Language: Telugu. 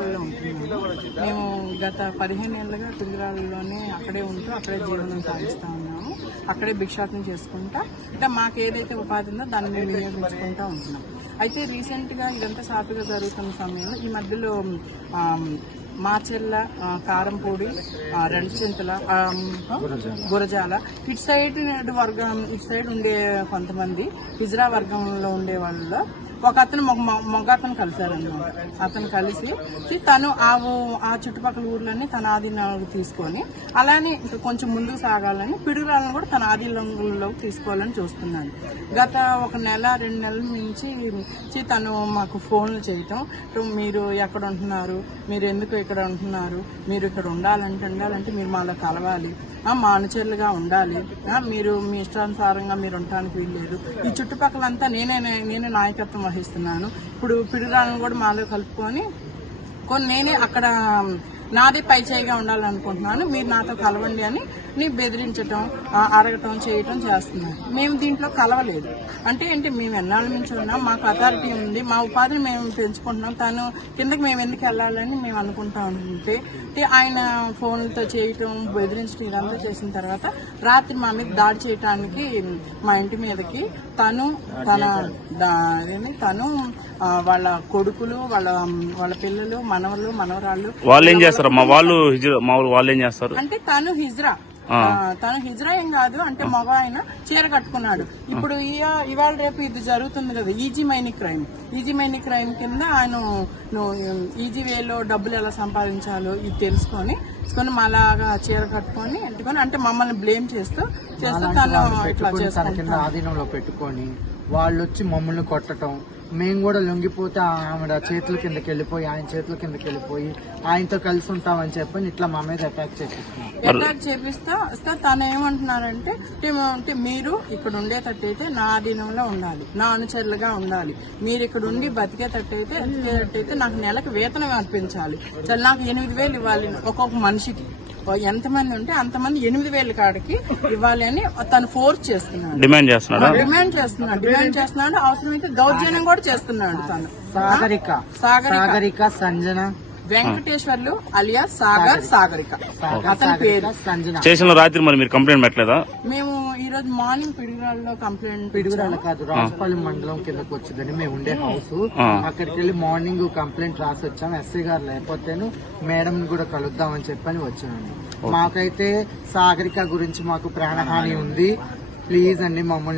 పిడుగురాళ్ళలో ఉంటున్నాము. మేము గత పదిహేను ఏళ్ళుగా పిడుగురాళ్ళలోనే అక్కడే ఉంటూ అక్కడే జీవనం సాగిస్తూ ఉన్నాము. అక్కడే భిక్షాటం చేసుకుంటా. అంటే మాకు ఏదైతే ఉపాధి ఉందో దాన్ని మేము వినియోగించుకుంటూ ఉంటున్నాం. అయితే రీసెంట్గా ఇదంతా సాఫీగా జరుగుతున్న సమయంలో ఈ మధ్యలో మాచెల్ల కారంపూడి ఆ, రెండుచింతల గురజాల ఇటు సైడ్ వర్గం ఇటు సైడ్ ఉండే కొంతమంది హిజ్రా వర్గంలో ఉండే వాళ్ళలో ఒక అతను మొగ అతను కలిశారనమాట అతను కలిసి తను ఆ ఆ చుట్టుపక్కల ఊర్లన్నీ తన ఆధీనంలోకి తీసుకొని అలానే ఇంకా కొంచెం ముందుకు సాగాలని పిడుగురాలను కూడా తన ఆధీనంలోకి తీసుకోవాలని చూస్తున్నాను గత ఒక నెల రెండు నెలల నుంచి తను మాకు ఫోన్లు చేయటం మీరు ఎక్కడ ఉంటున్నారు? మీరు ఎందుకు ఇక్కడ ఉంటున్నారు? మీరు ఇక్కడ ఉండాలంటే ఉండాలంటే మీరు మాలో కలవాలి. ఆ, ఉండాలి. మీరు మీ ఇష్టానుసారంగా మీరు ఉండటానికి వీల్లేదు. ఈ చుట్టుపక్కలంతా నేనే నేనే నాయకత్వం వహిస్తున్నాను. ఇప్పుడు పిడుగాలను కూడా మాలో కలుపుకొని కొన్ని నేనే అక్కడ నాదే పై చేయిగా ఉండాలనుకుంటున్నాను. మీరు నాతో కలవండి అని ని బెదిరించటం అరగటం అడగటం చేయటం చేస్తున్నాం. మేము దీంట్లో కలవలేదు. అంటే ఏంటి మేము ఎన్నాళ్ళ నుంచి ఉన్నాం మాకు అథారిటీ ఉంది మా ఉపాధిని మేము పెంచుకుంటున్నాం తను కిందకి మేము ఎందుకు వెళ్ళాలని మేము అనుకుంటా ఉంటే ఆయన ఫోన్లతో చేయటం బెదిరించడం ఇదంతా చేసిన తర్వాత రాత్రి మా మీద దాడి చేయటానికి మా ఇంటి మీదకి తను తన తను వాళ్ళ కొడుకులు వాళ్ళ వాళ్ళ పిల్లలు మనవలు మనవరాళ్ళు. వాళ్ళు ఏం చేస్తారు? మా వాళ్ళు హిజ్రా- మా వాళ్ళు వాళ్ళు ఏం చేస్తారు? అంటే తను హిజ్రా. తను హిజ్రా ఏం కాదు అంటే మగ ఆయన చీర కట్టుకున్నాడు. ఇప్పుడు ఇవాళ రేపు ఇది జరుగుతుంది కదా easy money crime. Easy money crime కింద ఆయన ఈజీ వేలో డబ్బులు ఎలా సంపాదించాలో ఇది తెలుసుకొని తెలుసుకొని మళ్ళాగా చీర కట్టుకొని ఎంటుకొని అంటే మమ్మల్ని బ్లేమ్ చేస్తూ చేస్తూ తను ఇట్లా పెట్టుకుని తన కింద చేసుకుంటాను ఆధీనంలో పెట్టుకొని వాళ్ళు వచ్చి మమ్మల్ని కొట్టటం మేము కూడా లొంగిపోతే ఆవిడ చేతుల కిందకి వెళ్ళిపోయి ఆయన చేతుల కిందకి వెళ్ళిపోయి ఆయనతో కలిసి ఉంటామని చెప్పని ఇట్లా మా మీద అటాక్ చేపిస్తున్నాం. అటాక్ చేపిస్తా వస్తే తను ఏమంటున్నారంటే మీరు ఇక్కడ ఉండేటట్టయితే నా అధీనంలో ఉండాలి నా అనుచరులుగా ఉండాలి. మీరు ఇక్కడ ఉండి బతికేటట్టు అయితే నాకు నెలకు వేతనం అర్పించాలి. సరే నాకు ఎనిమిది వేలు ఇవ్వాలి ఒక్కొక్క మనిషికి. ఎంతమంది ఉంటే అంతమంది ఎనిమిది వేల కాడికి ఇవ్వాలి అని తను ఫోర్స్ చేస్తున్నాడు. డిమాండ్ చేస్తున్నాడా? డిమాండ్ చేస్తున్నాడు. డిమాండ్ చేస్తున్నాడు. అవసరమైతే దౌర్జన్యం కూడా చేస్తున్నాడు తను. సాగరిక. సాగరిక. సంజన. వెంకటేశ్వర్లు అలియా సాగర్ సాగరిక. అతని పేరు. లో రాత్రి మరి మీరు కంప్లైంట్ పెట్టలేదా? మేము ఈ రోజు మార్నింగ్ పిడుగురాల్లో కంప్లైంట్ పిడుగురాల కాదు రాజపాలెం మండలం కిందకి వచ్చిందని మేము ఉండే హౌస్. అక్కడికి వెళ్ళి మార్నింగ్ కంప్లైంట్ రాసి వచ్చాం. ఎస్సీ గారు లేకపోతేను మేడం కూడా కలుద్దామని చెప్పని వచ్చానండి మాకైతే సాగరిక గురించి మాకు ప్రాణహాని ఉంది. ప్లీజ్ అండి మమ్మల్ని